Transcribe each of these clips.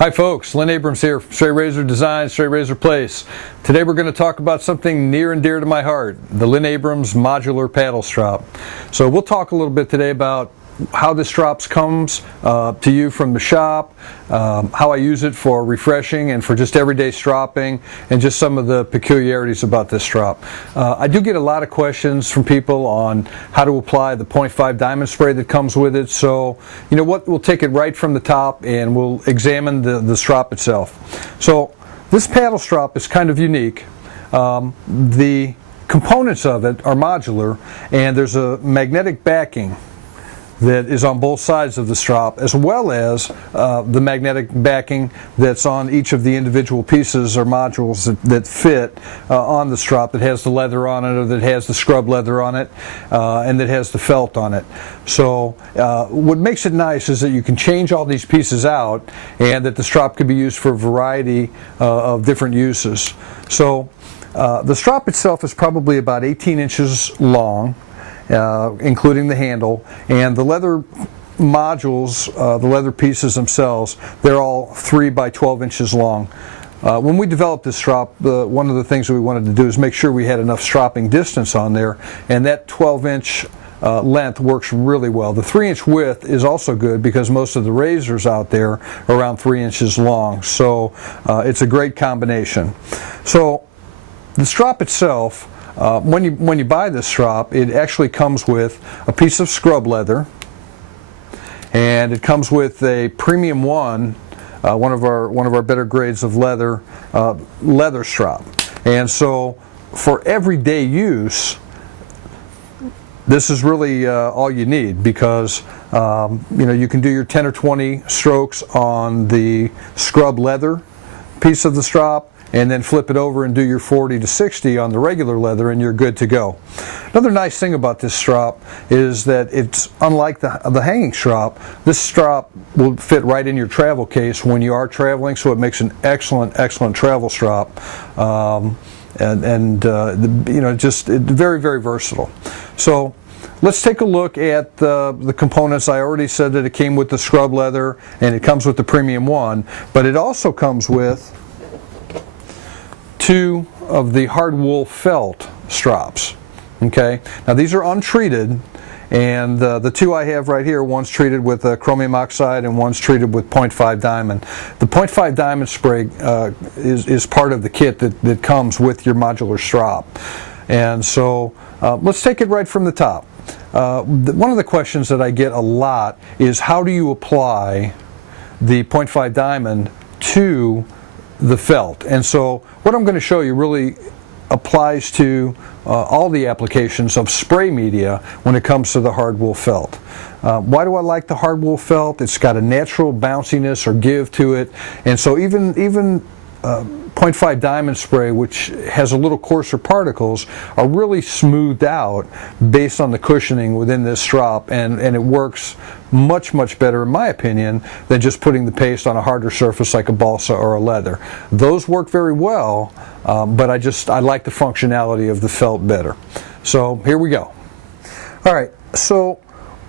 Hi folks, Lynn Abrams here from Straight Razor Design, Straight Razor Place. Today we're going to talk about something near and dear to my heart, the Lynn Abrams modular paddle strop. So we'll talk a little bit today about how this strop comes to you from the shop, how I use it for refreshing and for just everyday stropping, and just some of the peculiarities about this strop. I do get a lot of questions from people on how to apply the 0.5 diamond spray that comes with it, so you know what, we'll take it right from the top and we'll examine the strop itself. So this paddle strop is kind of unique. The components of it are modular, and there's a magnetic backing that is on both sides of the strop, as well as the magnetic backing that's on each of the individual pieces or modules that fit on the strop, that has the leather on it, or that has the scrub leather on it, and that has the felt on it. So what makes it nice is that you can change all these pieces out, and that the strop can be used for a variety of different uses. So the strop itself is probably about 18 inches long, including the handle, and the leather modules, the leather pieces themselves, they're all 3 by 12 inches long. When we developed this strop, one of the things that we wanted to do is make sure we had enough stropping distance on there, and that 12-inch length works really well. The 3-inch width is also good because most of the razors out there are around 3 inches long, so it's a great combination. So the strop itself, when you buy this strop, it actually comes with a piece of scrub leather, and it comes with a premium one of our better grades of leather strop. And so for everyday use, this is really all you need, because you can do your 10 or 20 strokes on the scrub leather piece of the strop, and then flip it over and do your 40 to 60 on the regular leather, and you're good to go. Another nice thing about this strop is that it's unlike the hanging strop. This strop will fit right in your travel case when you are traveling, so it makes an excellent travel strop, just very, very versatile. So let's take a look at the components. I already said that it came with the scrub leather, and it comes with the premium one, but it also comes with 2 of the hard wool felt strops. Okay, now these are untreated, and the 2 I have right here, one's treated with chromium oxide and one's treated with 0.5 diamond. The 0.5 diamond spray is part of the kit that comes with your modular strop. And so let's take it right from the top. One of the questions that I get a lot is, how do you apply the 0.5 diamond to the felt? And so what I'm going to show you really applies to all the applications of spray media when it comes to the hard wool felt. Why do I like the hard wool felt? It's got a natural bounciness or give to it, and so even 0.5 diamond spray, which has a little coarser particles, are really smoothed out based on the cushioning within this strop, and it works much better, in my opinion, than just putting the paste on a harder surface like a balsa or a leather. Those work very well, but I like the functionality of the felt better. So here we go. All right, so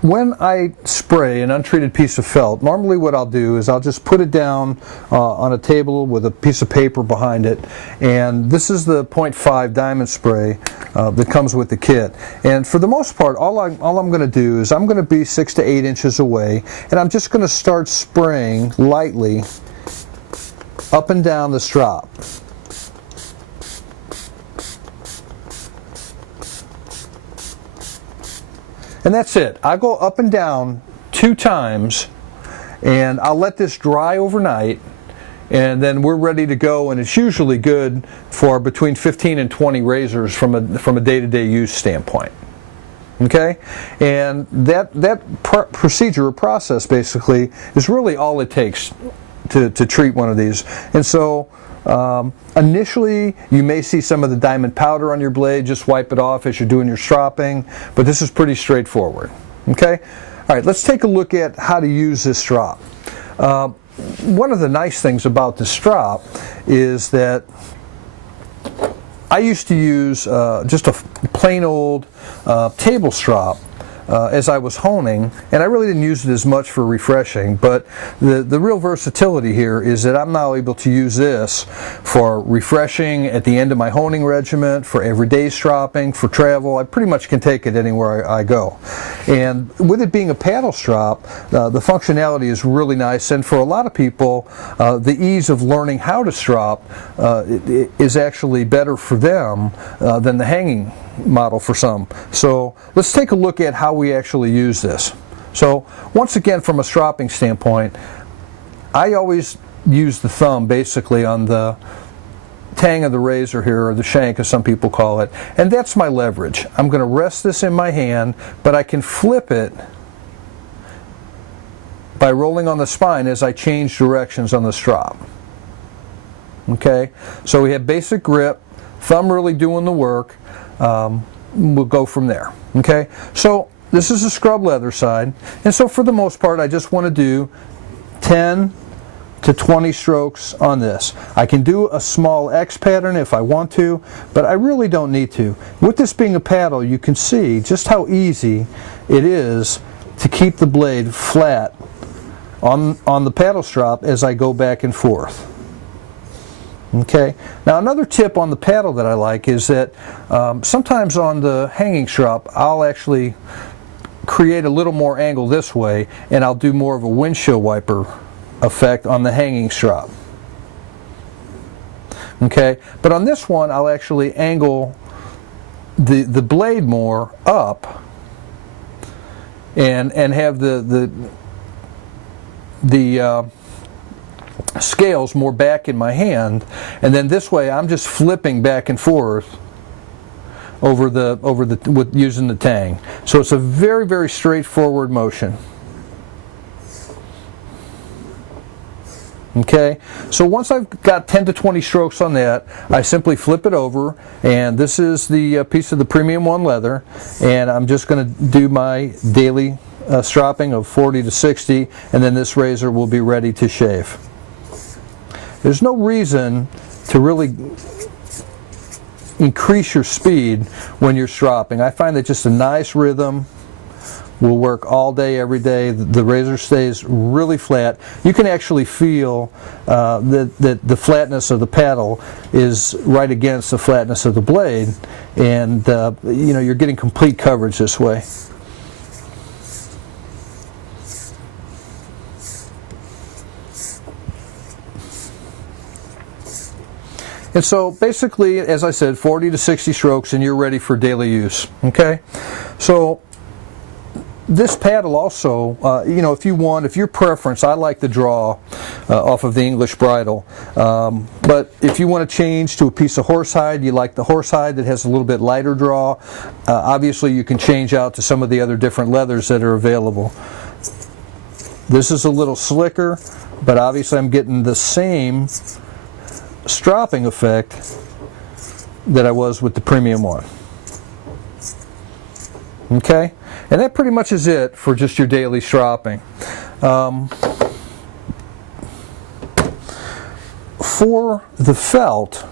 when I spray an untreated piece of felt, normally what I'll do is I'll just put it down on a table with a piece of paper behind it, and this is the 0.5 diamond spray that comes with the kit. And for the most part, all I'm going to do is I'm going to be 6 to 8 inches away, and I'm just going to start spraying lightly up and down the strop. And that's it. I'll go up and down 2 times, and I'll let this dry overnight, and then we're ready to go, and it's usually good for between 15 and 20 razors from a day-to-day use standpoint. Okay? And that procedure or process basically is really all it takes to treat one of these. And so initially, you may see some of the diamond powder on your blade. Just wipe it off as you're doing your stropping, but this is pretty straightforward. Okay? All right, let's take a look at how to use this strop. One of the nice things about this strop is that I used to use just a plain old table strop as I was honing, and I really didn't use it as much for refreshing, but the real versatility here is that I'm now able to use this for refreshing at the end of my honing regiment, for everyday stropping, for travel. I pretty much can take it anywhere I go. And with it being a paddle strop, the functionality is really nice, and for a lot of people, the ease of learning how to strop is actually better for them than the hanging model for some. So let's take a look at how we actually use this. So once again, from a stropping standpoint, I always use the thumb basically on the tang of the razor here, or the shank as some people call it, and that's my leverage. I'm going to rest this in my hand, but I can flip it by rolling on the spine as I change directions on the strop. Okay, so we have basic grip, thumb really doing the work. We'll go from there. Okay, so this is a scrub leather side, and so for the most part I just want to do 10 to 20 strokes on this. I can do a small X pattern if I want to, but I really don't need to. With this being a paddle, you can see just how easy it is to keep the blade flat on the paddle strop as I go back and forth. Okay. Now another tip on the paddle that I like is that sometimes on the hanging strop I'll actually create a little more angle this way, and I'll do more of a windshield wiper effect on the hanging strop. Okay, but on this one I'll actually angle the blade more up and have the scales more back in my hand, and then this way I'm just flipping back and forth with using the tang. So it's a very, very straightforward motion. Okay, so once I've got 10 to 20 strokes on that, I simply flip it over, and this is the piece of the Premium 1 leather, and I'm just going to do my daily stropping of 40 to 60, and then this razor will be ready to shave. There's no reason to really increase your speed when you're stropping. I find that just a nice rhythm will work all day, every day. The razor stays really flat. You can actually feel that the flatness of the paddle is right against the flatness of the blade, and you know, you're getting complete coverage this way. And so basically, as I said, 40 to 60 strokes and you're ready for daily use. Okay? So this paddle also, you know, if your preference, I like the draw off of the English bridle. But if you want to change to a piece of horsehide, you like the horsehide that has a little bit lighter draw, obviously you can change out to some of the other different leathers that are available. This is a little slicker, but obviously I'm getting the same stropping effect that I was with the Premium 1. Okay, and that pretty much is it for just your daily stropping. For the felt,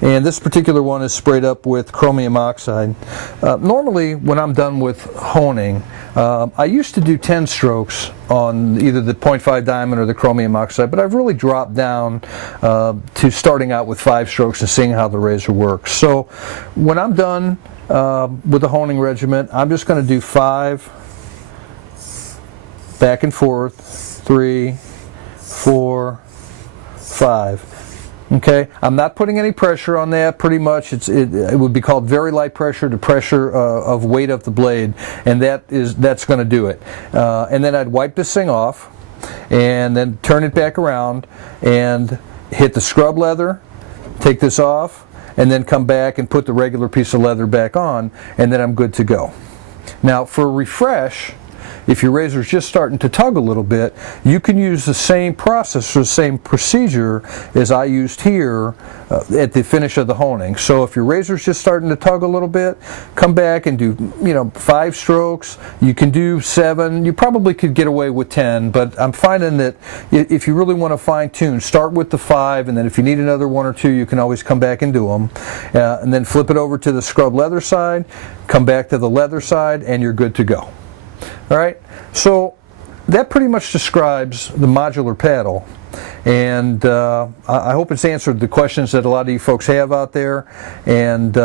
and this particular one is sprayed up with chromium oxide. Normally when I'm done with honing, I used to do 10 strokes on either the 0.5 diamond or the chromium oxide, but I've really dropped down to starting out with 5 strokes and seeing how the razor works. So when I'm done with the honing regiment, I'm just going to do 5 back and forth, 3, 4, 5. Okay, I'm not putting any pressure on that. Pretty much, it would be called very light pressure to pressure of weight of the blade, and that's going to do it. And then I'd wipe this thing off, and then turn it back around, and hit the scrub leather, take this off, and then come back and put the regular piece of leather back on, and then I'm good to go. Now for refresh, if your razor's just starting to tug a little bit, you can use the same process or the same procedure as I used here at the finish of the honing. So if your razor's just starting to tug a little bit, come back and do 5 strokes. You can do 7. You probably could get away with 10, but I'm finding that if you really want to fine tune, start with the 5, and then if you need another 1 or 2, you can always come back and do them, and then flip it over to the scrub leather side, come back to the leather side, and you're good to go. All right, so that pretty much describes the modular paddle, and I hope it's answered the questions that a lot of you folks have out there. And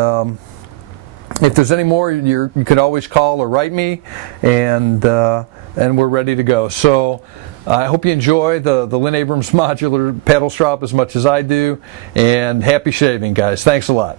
if there's any more, you can always call or write me, and we're ready to go. So I hope you enjoy the Lynn Abrams modular paddle strop as much as I do, and happy shaving, guys. Thanks a lot.